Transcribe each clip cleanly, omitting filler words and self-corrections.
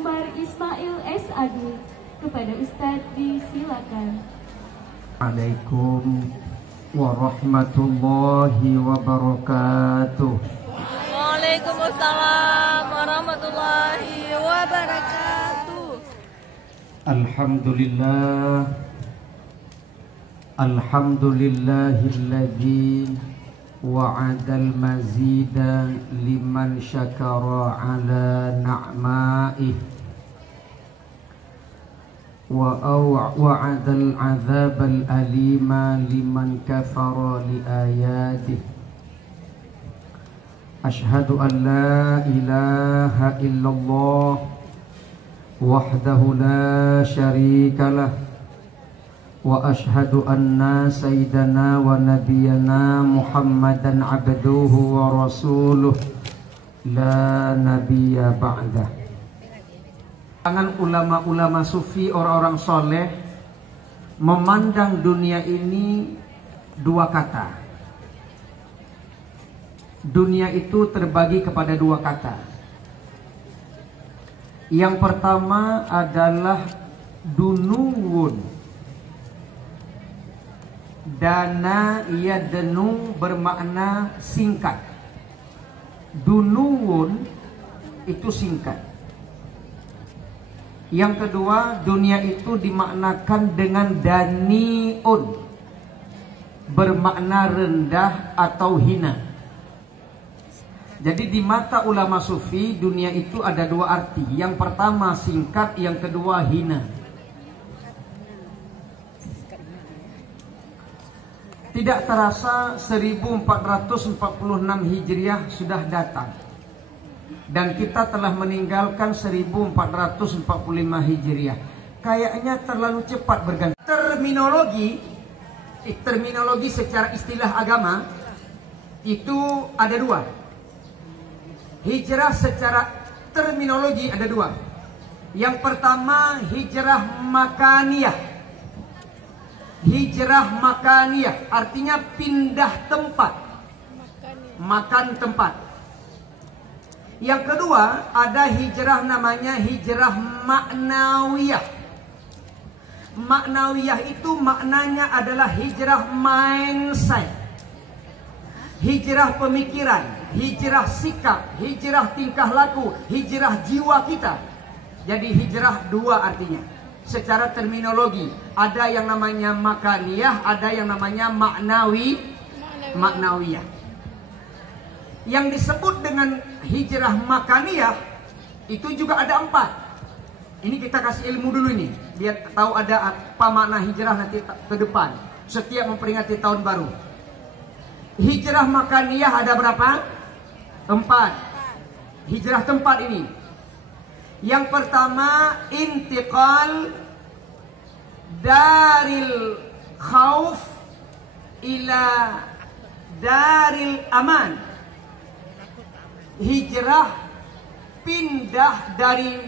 Umar Ismail SAG. Kepada Ustadz disilakan. Assalamualaikum warahmatullahi wabarakatuh. Waalaikumsalam warahmatullahi wabarakatuh. Alhamdulillah, alhamdulillahilladzi wa'adal mazida liman syakara ala na'ma'ih wa'adal azabal alima liman kafara li ayatih. Ashhadu an la ilaha illallah wahdahu la syarika lah wa ashhadu anna sayyidana wa nabiyyana Muhammadan abduhu wa rasuluh la nabiyya ba'dah. Tangan ulama-ulama sufi, orang-orang soleh memandang dunia ini dua kata. Dunia itu terbagi kepada dua kata. Yang pertama adalah dunuwun. Dana yadnu bermakna singkat. Dunuwun itu singkat. Yang kedua, dunia itu dimaknakan dengan daniun, bermakna rendah atau hina. Jadi di mata ulama sufi, dunia itu ada dua arti. Yang pertama singkat, yang kedua hina. Tidak terasa 1446 Hijriah sudah datang, dan kita telah meninggalkan 1445 Hijriah. Kayaknya terlalu cepat berganti. Terminologi secara istilah agama itu ada dua. Hijrah secara terminologi ada dua. Yang pertama hijrah makaniyah. Hijrah makaniyah artinya pindah tempat, makan tempat. Yang kedua ada hijrah namanya hijrah maknawiyah. Maknawiyah itu maknanya adalah hijrah mindset, hijrah pemikiran, hijrah sikap, hijrah tingkah laku, hijrah jiwa kita. Jadi hijrah dua artinya. Secara terminologi ada yang namanya makaniyah, ada yang namanya maknawiyah. Yang disebut dengan hijrah makaniyah itu juga ada 4. Ini kita kasih ilmu dulu ini, biar tahu ada apa makna hijrah nanti ke depan setiap memperingati tahun baru. Hijrah makaniyah ada berapa? 4. Hijrah tempat ini. Yang pertama intiqal daril khauf ila daril aman. Hijrah pindah dari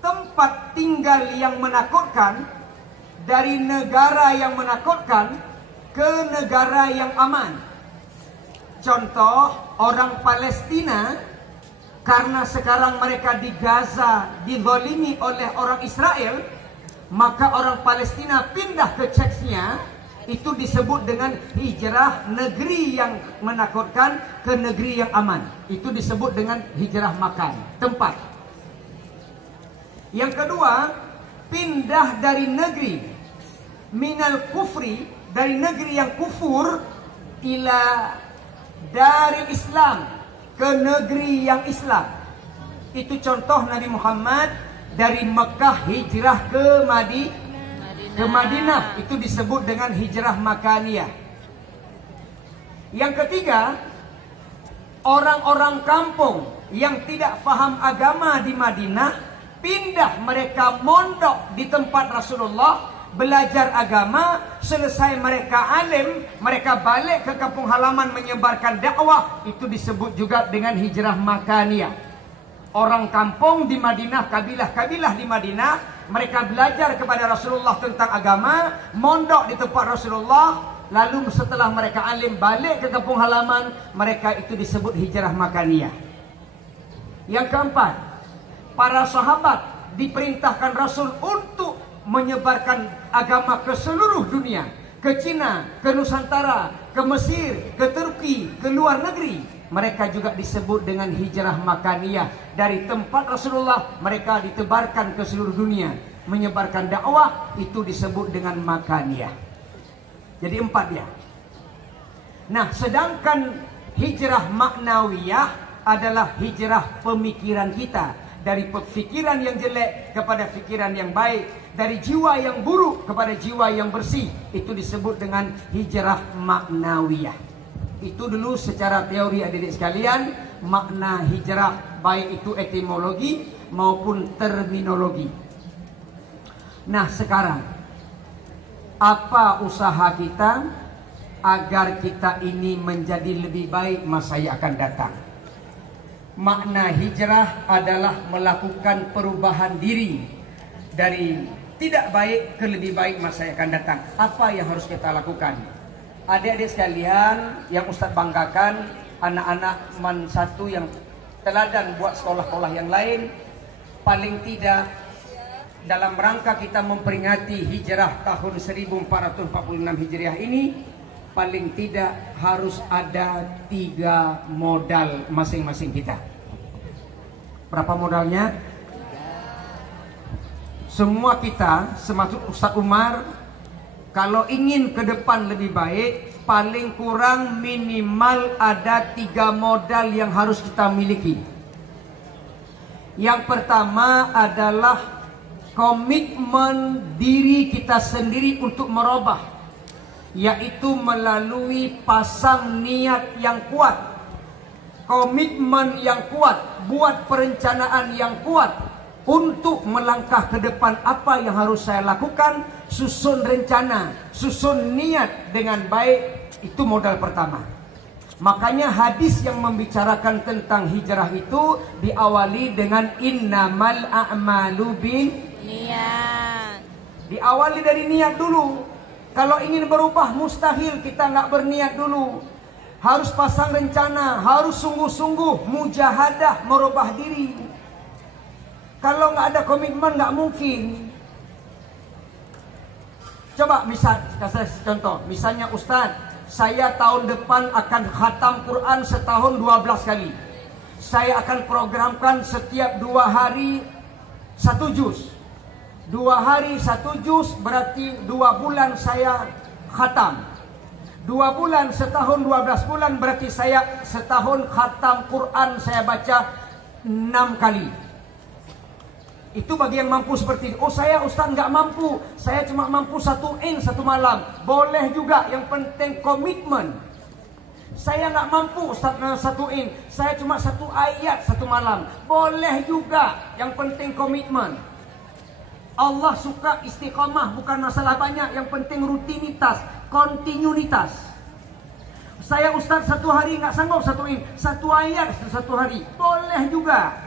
tempat tinggal yang menakutkan, dari negara yang menakutkan ke negara yang aman. Contoh, orang Palestina karena sekarang mereka di Gaza dizalimi oleh orang Israel, maka orang Palestina pindah ke Chechnya. Itu disebut dengan hijrah negeri yang menakutkan ke negeri yang aman. Itu disebut dengan hijrah makan, tempat. Yang kedua, pindah dari negeri minal kufri, dari negeri yang kufur, ila dari Islam, ke negeri yang Islam. Itu contoh Nabi Muhammad dari Mekah hijrah ke Madinah, itu disebut dengan hijrah makaniyah. Yang ketiga, orang-orang kampung yang tidak faham agama di Madinah, pindah mereka mondok di tempat Rasulullah, belajar agama. Selesai mereka alim, mereka balik ke kampung halaman menyebarkan dakwah. Itu disebut juga dengan hijrah makaniyah. Orang kampung di Madinah, kabilah-kabilah di Madinah, mereka belajar kepada Rasulullah tentang agama, mondok di tempat Rasulullah, lalu setelah mereka alim balik ke kampung halaman, mereka itu disebut hijrah makaniyah. Yang keempat, Para sahabat diperintahkan Rasul untuk menyebarkan agama ke seluruh dunia, ke Cina, ke Nusantara, ke Mesir, ke Turki, ke luar negeri. Mereka juga disebut dengan hijrah makaniyah. Dari tempat Rasulullah mereka ditebarkan ke seluruh dunia, menyebarkan dakwah, itu disebut dengan makaniyah. Jadi 4 ya. Nah, sedangkan hijrah maknawiyah adalah hijrah pemikiran kita, dari pikiran yang jelek kepada pikiran yang baik, dari jiwa yang buruk kepada jiwa yang bersih. Itu disebut dengan hijrah maknawiyah. Itu dulu secara teori adik-adik sekalian, makna hijrah, baik itu etimologi maupun terminologi. Nah, sekarang apa usaha kita agar kita ini menjadi lebih baik masa yang akan datang? Makna hijrah adalah melakukan perubahan diri dari tidak baik ke lebih baik masa yang akan datang. Apa yang harus kita lakukan? Adik-adik sekalian yang Ustaz banggakan, anak-anak MAN 1 yang teladan buat sekolah-sekolah yang lain, paling tidak dalam rangka kita memperingati hijrah tahun 1446 Hijriah ini, paling tidak harus ada 3 modal masing-masing kita. Berapa modalnya? Semua kita, termasuk Ustaz Umar, kalau ingin ke depan lebih baik, paling kurang minimal ada 3 modal yang harus kita miliki. Yang pertama adalah komitmen diri kita sendiri untuk merubah, yaitu melalui pasang niat yang kuat, komitmen yang kuat, buat perencanaan yang kuat untuk melangkah ke depan. Apa yang harus saya lakukan? Susun rencana, susun niat dengan baik. Itu modal pertama. Makanya hadis yang membicarakan tentang hijrah itu diawali dengan innamal a'malu bin niat. Diawali dari niat dulu. Kalau ingin berubah mustahil kita nggak berniat dulu. Harus pasang rencana, harus sungguh-sungguh mujahadah merubah diri. Kalau nggak ada komitmen nggak mungkin. Coba misal, kasih contoh. Misalnya Ustaz, saya tahun depan akan khatam Quran setahun 12 kali. Saya akan programkan setiap 2 hari 1 juz. 2 hari 1 juz berarti 2 bulan saya khatam. 2 bulan setahun 12 bulan berarti saya setahun khatam Quran saya baca 6 kali. Itu bagi yang mampu seperti itu. Oh, saya Ustaz nggak mampu, saya cuma mampu 1 in 1 malam. Boleh juga, yang penting komitmen. Saya nggak mampu Ustaz 1 in, saya cuma 1 ayat 1 malam. Boleh juga, yang penting komitmen. Allah suka istiqomah, bukan masalah banyak, yang penting rutinitas, kontinuitas. Saya Ustaz 1 hari nggak sanggup 1 in, 1 ayat 1 hari. Boleh juga.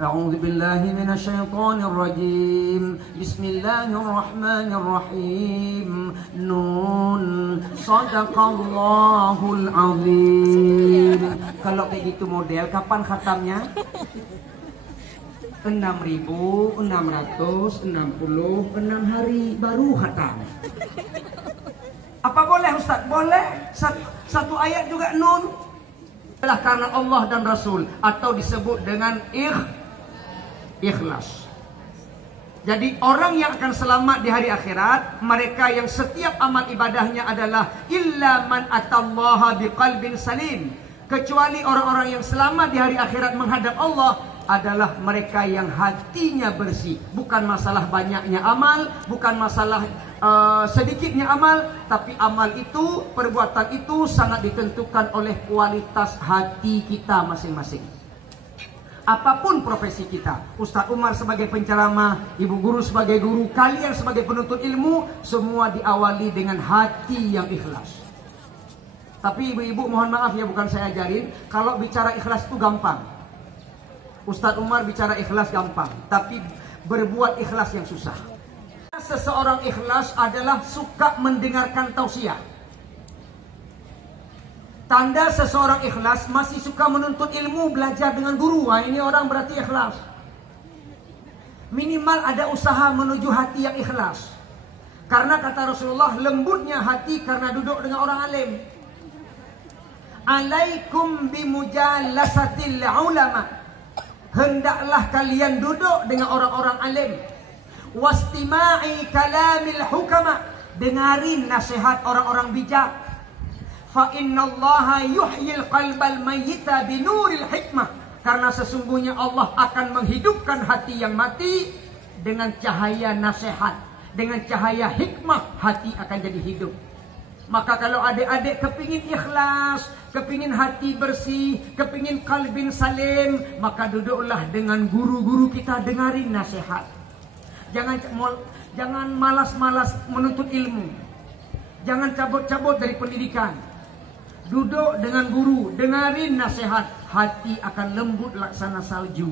A'udzu billahi minasyaitonir rajim. Bismillahirrahmanirrahim. Nun, shadaqallahul azim. Kalau kayak gitu model, kapan khatamnya? 6.666 hari baru khatam. Apa boleh Ustaz? Boleh. 1 ayat juga nun. Adalah karena Allah dan Rasul, atau disebut dengan ikhlas. Jadi orang yang akan selamat di hari akhirat, mereka yang setiap amal ibadahnya adalah illa man atallaha biqalbin salim. Kecuali orang-orang yang selamat di hari akhirat menghadap Allah adalah mereka yang hatinya bersih. Bukan masalah banyaknya amal, bukan masalah sedikitnya amal, tapi amal itu, perbuatan itu sangat ditentukan oleh kualitas hati kita masing-masing. Apapun profesi kita, Ustaz Umar sebagai penceramah, Ibu Guru sebagai guru, kalian sebagai penuntut ilmu, semua diawali dengan hati yang ikhlas. Tapi ibu-ibu mohon maaf ya, bukan saya ajarin, kalau bicara ikhlas itu gampang. Ustaz Umar bicara ikhlas gampang, tapi berbuat ikhlas yang susah. Seseorang ikhlas adalah suka mendengarkan tausiah. Tanda seseorang ikhlas, masih suka menuntut ilmu, belajar dengan guru. Nah, ini orang berarti ikhlas. Minimal ada usaha menuju hati yang ikhlas. Karena kata Rasulullah, lembutnya hati karena duduk dengan orang alim. Alaikum bimujalasatil ulama. Hendaklah kalian duduk dengan orang-orang alim. Wastima'i kalamil hukama. Dengarin nasihat orang-orang bijak. Fa innallaha yuhyil qalbal mayyita binuril hikmah. Karena sesungguhnya Allah akan menghidupkan hati yang mati dengan cahaya nasihat, dengan cahaya hikmah, hati akan jadi hidup. Maka kalau adik-adik kepingin ikhlas, kepingin hati bersih, kepingin kalbin salim, maka duduklah dengan guru-guru kita, dengarin nasihat. Jangan malas-malas menuntut ilmu. Jangan cabut-cabut dari pendidikan. Duduk dengan guru, dengarin nasihat, hati akan lembut laksana salju.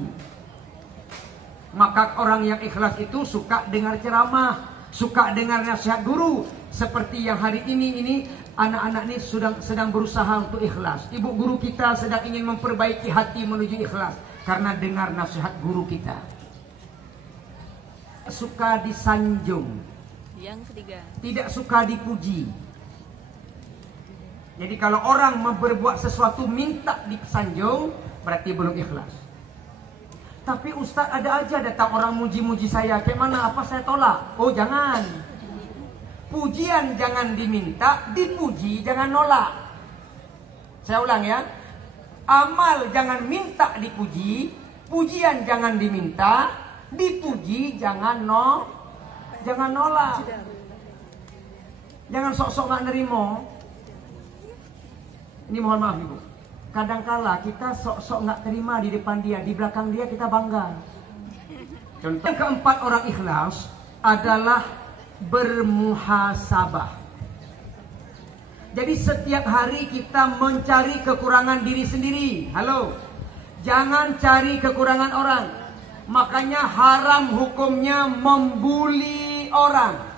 Maka orang yang ikhlas itu suka dengar ceramah, suka dengar nasihat guru. Seperti yang hari ini anak-anak ini sedang berusaha untuk ikhlas. Ibu guru kita sedang ingin memperbaiki hati menuju ikhlas karena dengar nasihat guru kita. Suka disanjung. Yang ketiga. Tidak suka dipuji. Jadi kalau orang berbuat sesuatu minta disanjung, berarti belum ikhlas. Tapi Ustaz, ada aja datang orang muji-muji saya. Kayak mana? Apa saya tolak? Oh jangan. Pujian jangan diminta, dipuji jangan nolak. Saya ulang ya. Amal jangan minta dipuji, pujian jangan diminta, dipuji jangan nolak. Jangan sok-sok gak nerimo. Ini mohon maaf Ibu. Kadangkala kita sok-sok nggak terima di depan dia, di belakang dia kita bangga. Contoh yang keempat orang ikhlas adalah bermuhasabah. Jadi setiap hari kita mencari kekurangan diri sendiri. Halo, jangan cari kekurangan orang. Makanya haram hukumnya membuli orang.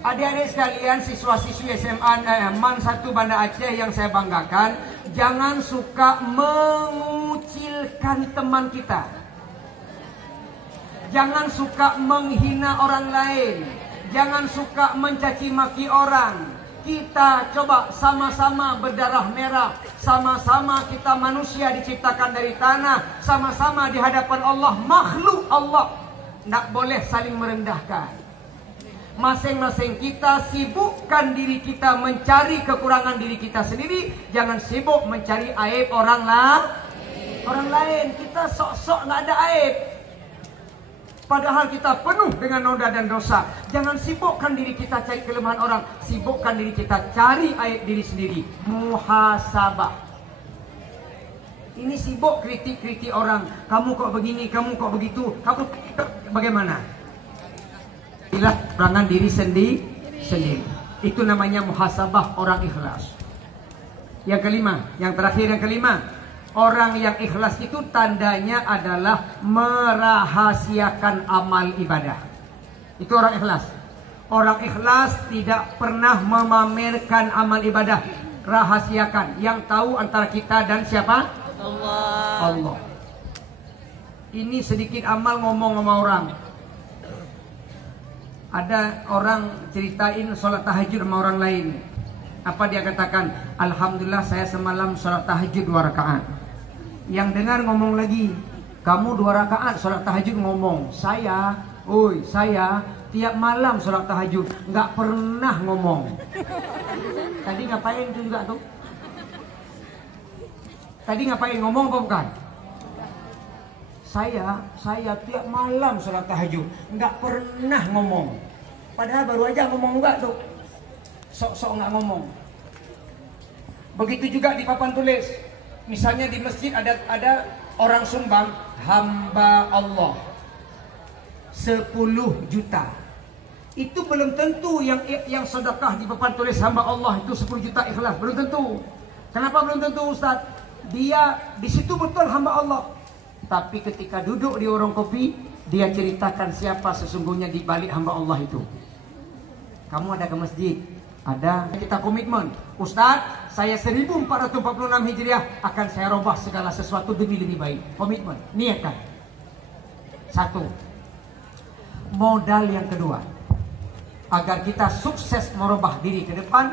Adik-adik sekalian, siswa-siswi SMA MAN 1 Banda Aceh yang saya banggakan, jangan suka mengucilkan teman kita. Jangan suka menghina orang lain. Jangan suka mencaci maki orang. Kita coba sama-sama berdarah merah. Sama-sama kita manusia diciptakan dari tanah. Sama-sama di hadapan Allah, makhluk Allah. Tidak boleh saling merendahkan. Masing-masing kita sibukkan diri kita mencari kekurangan diri kita sendiri. Jangan sibuk mencari aib orang lain. Kita sok-sok nggak ada aib. Padahal kita penuh dengan noda dan dosa. Jangan sibukkan diri kita cari kelemahan orang. Sibukkan diri kita cari aib diri sendiri. Muhasabah. Ini sibuk kritik-kritik orang. Kamu kok begini, kamu kok begitu, kamu bagaimana? Inilah kekurangan diri sendiri. Itu namanya muhasabah orang ikhlas. Yang kelima, yang terakhir yang kelima, orang yang ikhlas itu tandanya adalah merahasiakan amal ibadah. Itu orang ikhlas. Orang ikhlas tidak pernah memamerkan amal ibadah. Rahasiakan. Yang tahu antara kita dan siapa? Allah. Ini sedikit amal ngomong sama orang. Ada orang ceritain sholat tahajud sama orang lain. Apa dia katakan? Alhamdulillah saya semalam sholat tahajud 2 rakaat. Yang dengar ngomong lagi, kamu 2 rakaat sholat tahajud ngomong. Saya tiap malam sholat tahajud nggak pernah ngomong. Tadi ngapain itu juga tuh? Tadi ngapain, ngomong apa bukan? Saya tiap malam sholat tahajud nggak pernah ngomong. Padahal baru aja ngomong enggak tuh. Sok-sok nggak ngomong. Begitu juga di papan tulis. Misalnya di masjid ada orang sumbang, hamba Allah 10 juta. Itu belum tentu yang sedekah di papan tulis hamba Allah itu 10 juta ikhlas. Belum tentu. Kenapa belum tentu Ustaz? Dia di situ betul hamba Allah. Tapi ketika duduk di warung kopi, dia ceritakan siapa sesungguhnya di balik hamba Allah itu. Kamu ada ke masjid, Ada kita komitmen, Ustadz, saya 1446 Hijriah akan saya robah segala sesuatu demi lebih baik. Komitmen, niatkan. Satu. Modal yang kedua, agar kita sukses merubah diri ke depan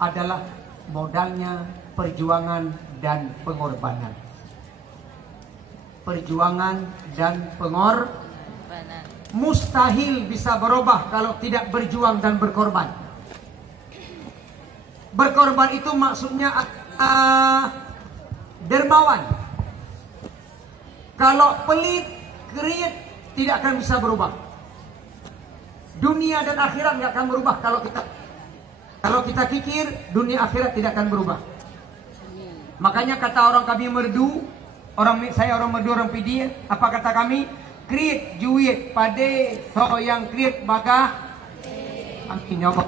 adalah modalnya perjuangan dan pengorbanan. Perjuangan dan pengorbanan. Mustahil bisa berubah kalau tidak berjuang dan berkorban. Berkorban itu maksudnya dermawan. Kalau pelit, kerit, tidak akan bisa berubah. Dunia dan akhirat nggak akan berubah kalau kita kikir, dunia akhirat tidak akan berubah. Makanya kata orang kami merdu, saya orang merdu, orang pidi, apa kata kami? Krit juit pade so yang krit maka amin ya Allah,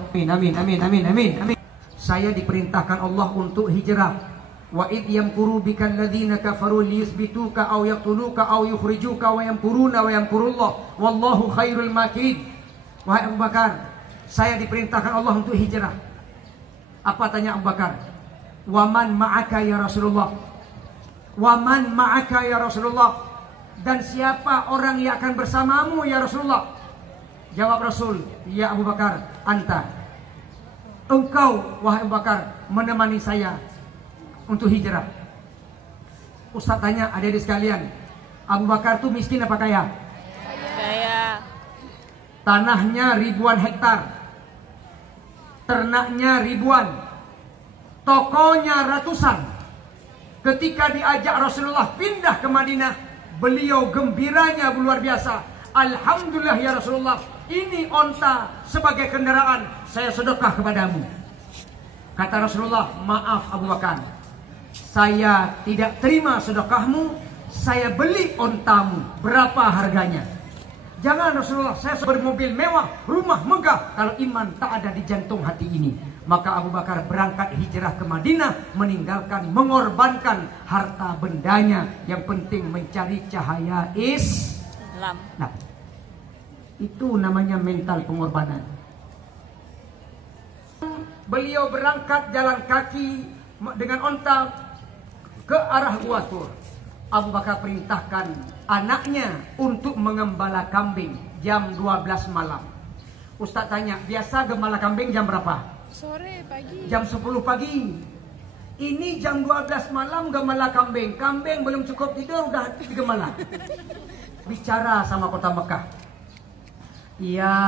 amin. Saya diperintahkan Allah untuk hijrah. Wa id yamkuru bikal ladzina kafaru liyuthbituka aw yaqtuluka aw yukhrijuka wa yamkuruna wa yamkurullah wallahu khairul makirin. Wahai Abu Bakar, saya diperintahkan Allah untuk hijrah. Apa tanya Abu Bakar? Waman ma'aka ya Rasulullah? Waman ma'aka ya Rasulullah? Dan siapa orang yang akan bersamamu ya Rasulullah? Jawab Rasul, ya Abu Bakar, anta. Engkau wahai Abu Bakar menemani saya untuk hijrah. Ustaz tanya adik-adik sekalian, Abu Bakar tuh miskin apa kaya? Kaya. Tanahnya ribuan hektar, ternaknya ribuan, tokonya ratusan. Ketika diajak Rasulullah pindah ke Madinah, beliau gembiranya luar biasa. Alhamdulillah ya Rasulullah, ini onta sebagai kendaraan, saya sedekah kepadamu. Kata Rasulullah, maaf Abu Bakar, saya tidak terima sedekahmu, saya beli ontamu. Berapa harganya? Jangan Rasulullah, saya bermobil mewah, rumah megah, kalau iman tak ada di jantung hati ini. Maka Abu Bakar berangkat hijrah ke Madinah, meninggalkan, mengorbankan harta bendanya. Yang penting mencari cahaya Islam. Nah, itu namanya mental pengorbanan. Beliau berangkat jalan kaki dengan onta ke arah Gua Tur. Abu Bakar perintahkan anaknya untuk mengembala kambing jam 12 malam. Ustaz tanya, biasa gembala kambing jam berapa? Sore, pagi. Jam 10 pagi. Ini jam 12 malam gembala kambing. Kambing belum cukup tidur udah digembala. Bicara sama kota Mekah. Ya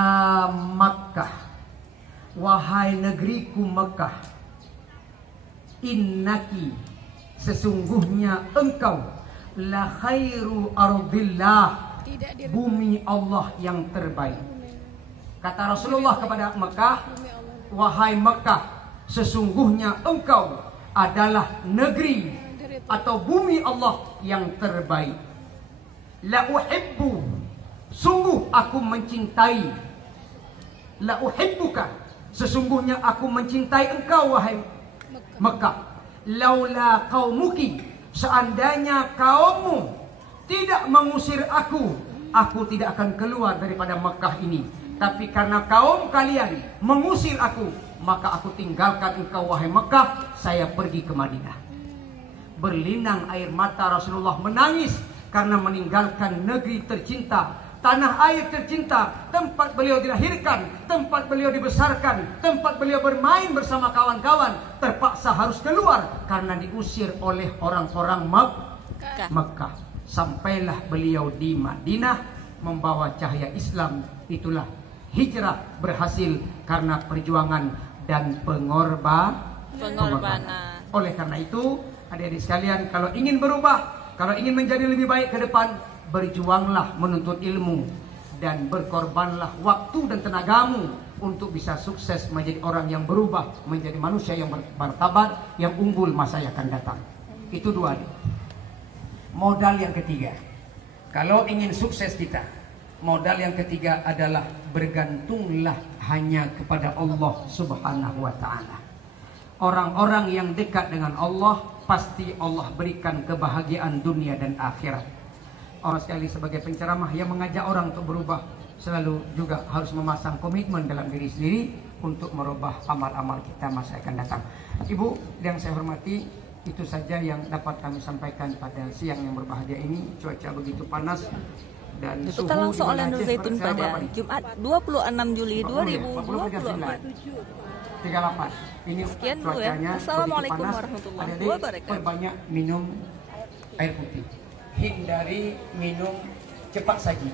Makkah, wahai negeriku Mekah, innaki, sesungguhnya engkau, la khairu ardillah, bumi Allah yang terbaik. Kata Rasulullah kepada Mekah, wahai Mekah, sesungguhnya engkau adalah negeri atau bumi Allah yang terbaik. La uhibbu, sungguh aku mencintai. La uhibbuka, sesungguhnya aku mencintai engkau wahai Mekah. Laula qaumuki, seandainya kaummu tidak mengusir aku tidak akan keluar daripada Mekah ini. Tapi karena kaum kalian mengusir aku, maka aku tinggalkan engkau wahai Mekah, saya pergi ke Madinah. Berlinang air mata Rasulullah, menangis karena meninggalkan negeri tercinta, tanah air tercinta, tempat beliau dilahirkan, tempat beliau dibesarkan, tempat beliau bermain bersama kawan-kawan, terpaksa harus keluar karena diusir oleh orang-orang Mekah. Sampailah beliau di Madinah membawa cahaya Islam. Itulah hijrah berhasil karena perjuangan dan pengorbanan. Oleh karena itu, adik-adik sekalian, kalau ingin berubah, kalau ingin menjadi lebih baik ke depan, berjuanglah menuntut ilmu dan berkorbanlah waktu dan tenagamu untuk bisa sukses menjadi orang yang berubah, menjadi manusia yang bermartabat, yang unggul masa yang akan datang. Itu dua. Modal yang ketiga, kalau ingin sukses kita, modal yang ketiga adalah bergantunglah hanya kepada Allah Subhanahu wa ta'ala. Orang-orang yang dekat dengan Allah, pasti Allah berikan kebahagiaan dunia dan akhirat. Orang sekali sebagai penceramah yang mengajak orang untuk berubah, selalu juga harus memasang komitmen dalam diri sendiri untuk merubah amal-amal kita masa akan datang. Ibu yang saya hormati, itu saja yang dapat kami sampaikan pada siang yang berbahagia ini. Cuaca begitu panas dan suhu Diputar langsung oleh di Nur Aceh Zaitun sekarang pada berapa nih? Jumat 26 Juli 2024. 38. Ini Sekian dulu ya. cuacanya Assalamualaikum begitu panas. warahmatullahi Adik-adik, wabarakatuh. perbanyak minum air putih. Hindari minum cepat saji.